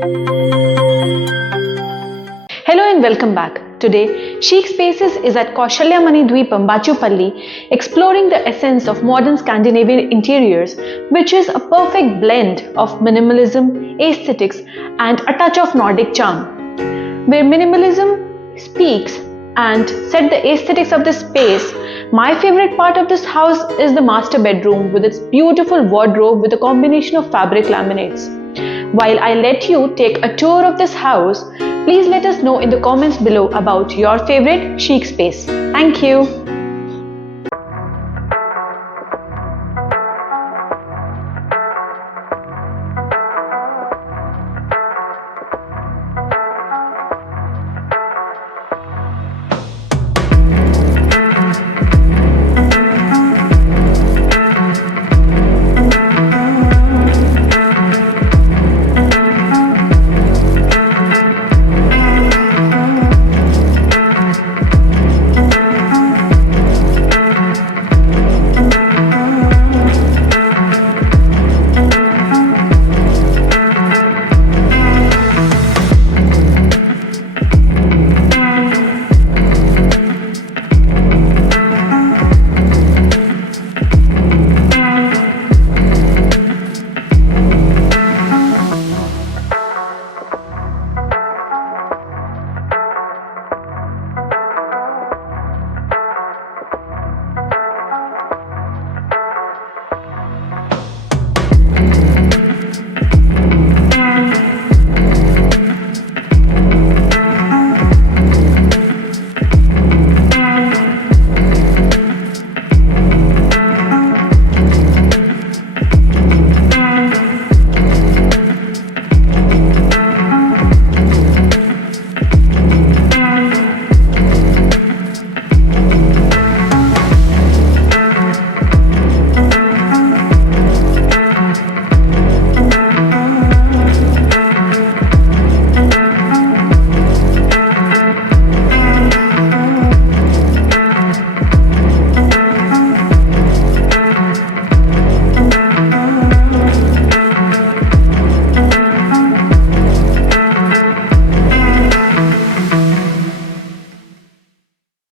Hello and welcome back. Today, Chic Spaces is at Kowsalya Manidweepam, Bachupalli, exploring the essence of modern Scandinavian interiors, which is a perfect blend of minimalism, aesthetics, and a touch of Nordic charm. Where minimalism speaks and set the aesthetics of the space, my favorite part of this house is the master bedroom with its beautiful wardrobe with a combination of fabric laminates. While I let you take a tour of this house, please let us know in the comments below about your favorite chic space. Thank you.